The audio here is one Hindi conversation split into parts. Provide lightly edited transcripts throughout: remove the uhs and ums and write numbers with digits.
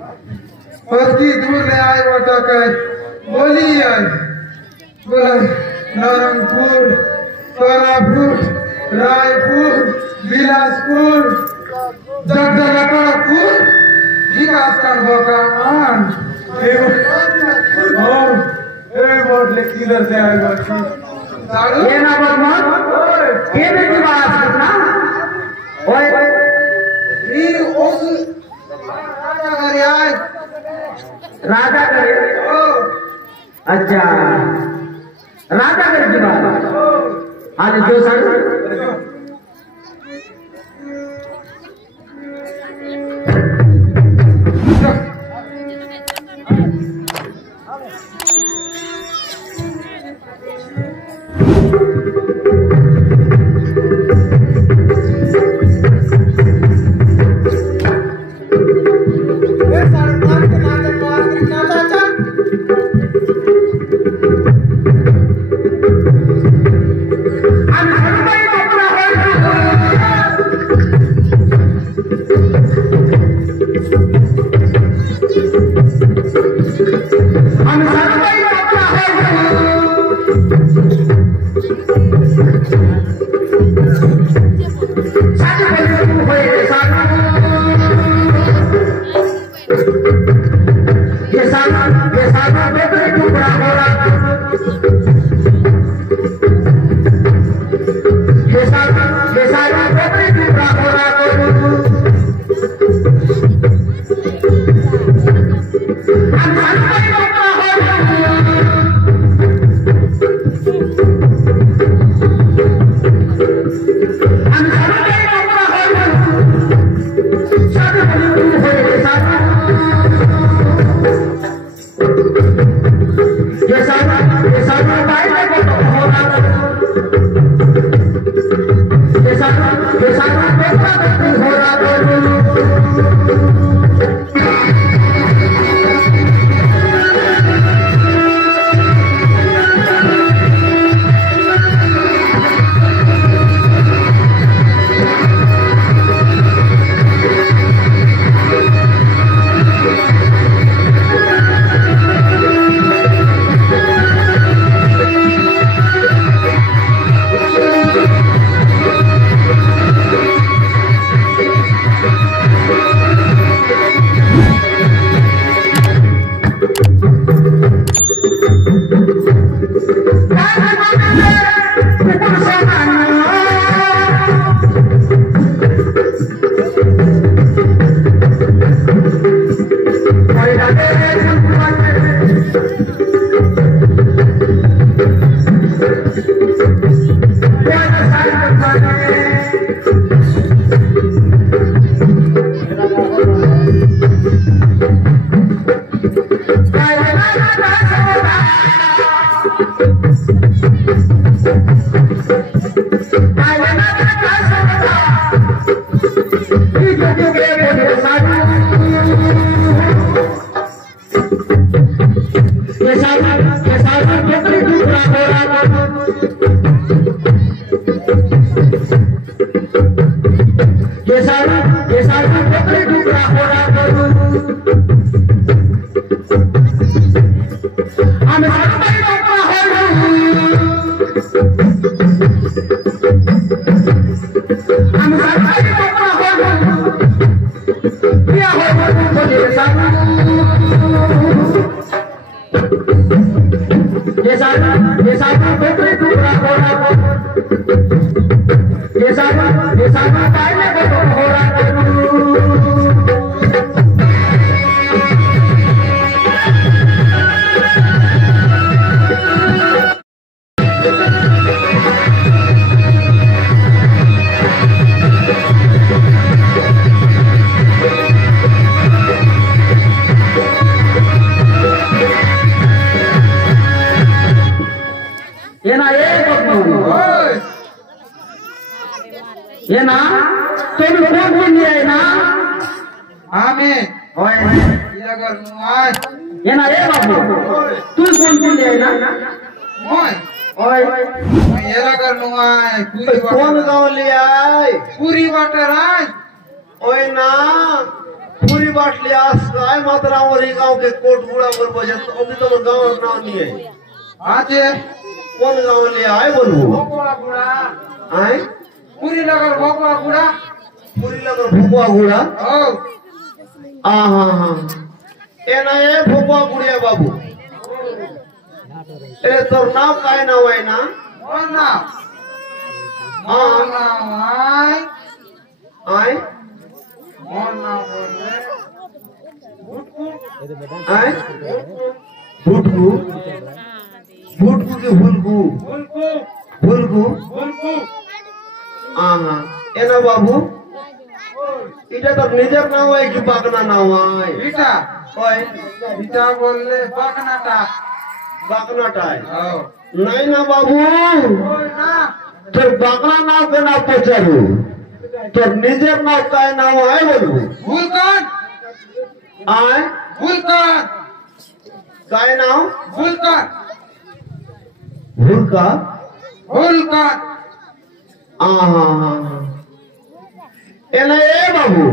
फर्जी दूर ले आए बटा कर बोली आई बोला नारंगपुर कोरापुर रायपुर बिलासपुर जगदलपुर विकास खंड भोकामान किधर से आएगा ये ना बदमाश ये भी बात करना ओए ये उस राजा करे आए राजा करे अच्छा राजा करे की बात आज जो सर ये ना तुम कौन दिन है ना आमे ओए इला कर मोय ये ना ए बाबू तू कौन दिन है ना मोय ओए मैं इला कर मोय कौन गाँव ले आए पूरी वाटर आए ओए ना पूरी बाटली आज काय मात्रावर ही गाव के कोटगुळावर बसत अभी तो गावावर नाव नहीं है आचे कौन गाव ले आए बोलू भोकवा गुड़ा आए पूरी नगर भोकवा गुड़ा पूरी लगर भुकवा गुड़ा ओ हाँ ए ना ये भुकवा गुड़िया बाबू ए तोर नाव काय नाव है ना और ना हाँ आय आए और ना बोले आए भुटकू भुटकू के भुलकू बुलकू भुलकू बुलकू हाँ ए ना बाबू इटा तो निजर नाव है कि बागना नाव है इटा ओए इटा बोले बाकनाटा बागना टाय ओ नहीं ना बाबू ओय ना तो बागना नाव के नाव पचारू तो निजर नाव का नाव है बोलू भूलकन आए भूलकन काय नाव भूलकन भुलका भूलकन हाँ ए ना ए बाबू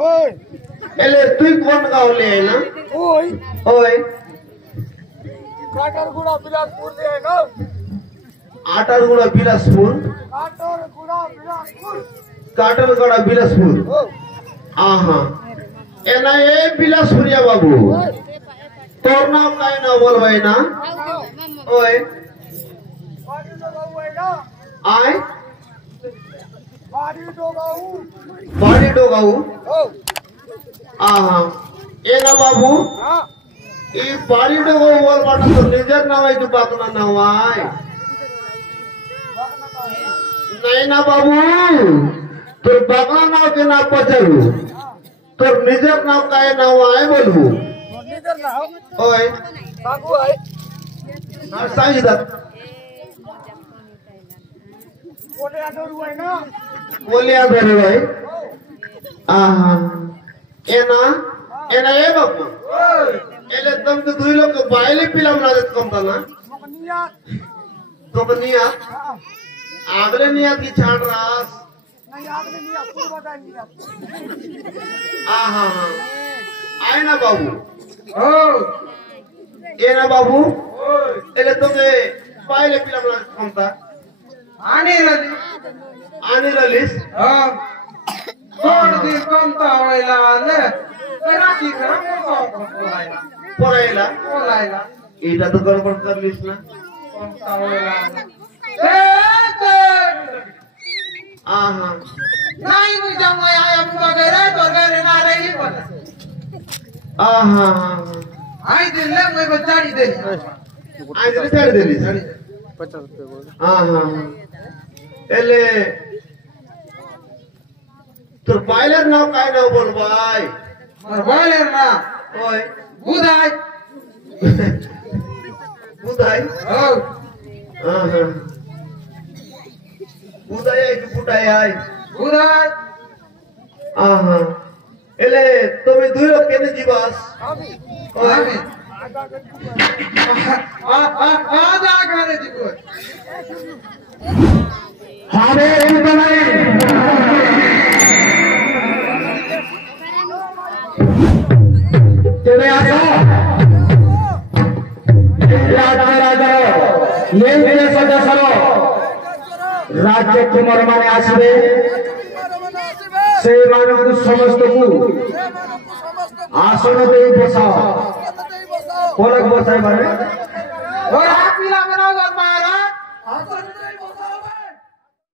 ओय एले तू कौन गाँव ले है ना ओय ओए काटरगुड़ा बिलासपुर ले ना आटारगुड़ा बिलासपुर काटरगुड़ा बिलासपुर काटरगुड़ा बिलासपुर हाँ ए ना ए बिलासपुरिया बाबू तोर नाम काय ना बोल भाई ना ओए आए बाड़ी डोगाऊ हाँ ए ना बाबू ये बाड़ी डोगाऊ बोल बाटा तो निजर नाव है कि बाकना नाव है नहीं ना बाबू तो बाकना नाव के नाव पचरू तो निजर नाव काय नाव है बोलू ओए हाँ सांगितलं बोलिया धरू भाई हाँ एना एना ए बाबू एले तुम तो दुई लोग को बाइले पिलाम ना देत कम ना तो बनिया आगले निया की छाड़ रास हाँ आए ना बाबू ओ ए ना बाबू एले तुमे बाइले पिलाम ना कम आने लगी आने रलीस थोड़ दिन कम तो होइला ले तेरा की करा बोलाइला पोरायला बोलाइला इटा तो गडबड करलीस ना कम तो होइला हाँ नहीं मुझे मैं आया वगैरह तो घर ना रही बोला हाँ आई दिन ले मैं बचाड़ी दे आज ले छाड़ देलीस हाँ एले तो पायलट नाव काय नाव बोल भाई और बोले ना ओए बुधाई बुधाई ओ हाँ बुधाई है कि बुधाई है बुधाई हाँ एले तुम्हें दुई लोग केने जीवास ओए आधा करे दिको हमें इनको नहीं तेरे आजा राजा ये मेरे सदस्य राज्य कुमार माने आसबे से मानव समस्त को आसन दे बसाओ कोलक बसाई माने और आप मिला बनाओ महाराज